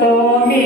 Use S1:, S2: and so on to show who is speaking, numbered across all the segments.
S1: তুমি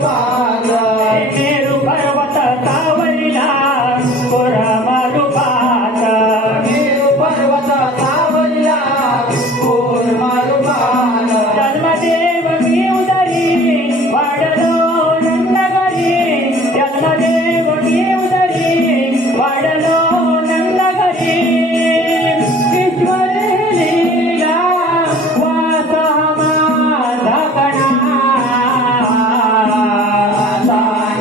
S1: 봐.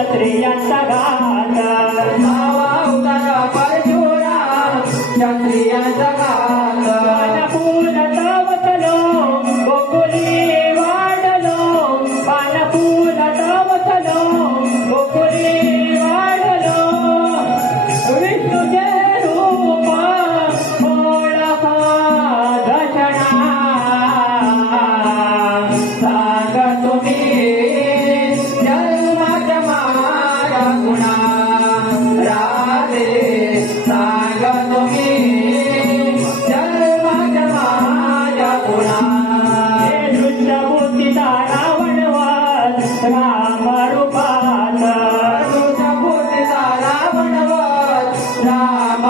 S1: क्षत्रियांचा घात. सावा अवतार परशुरा क्षत्रियांचा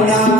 S1: Hola.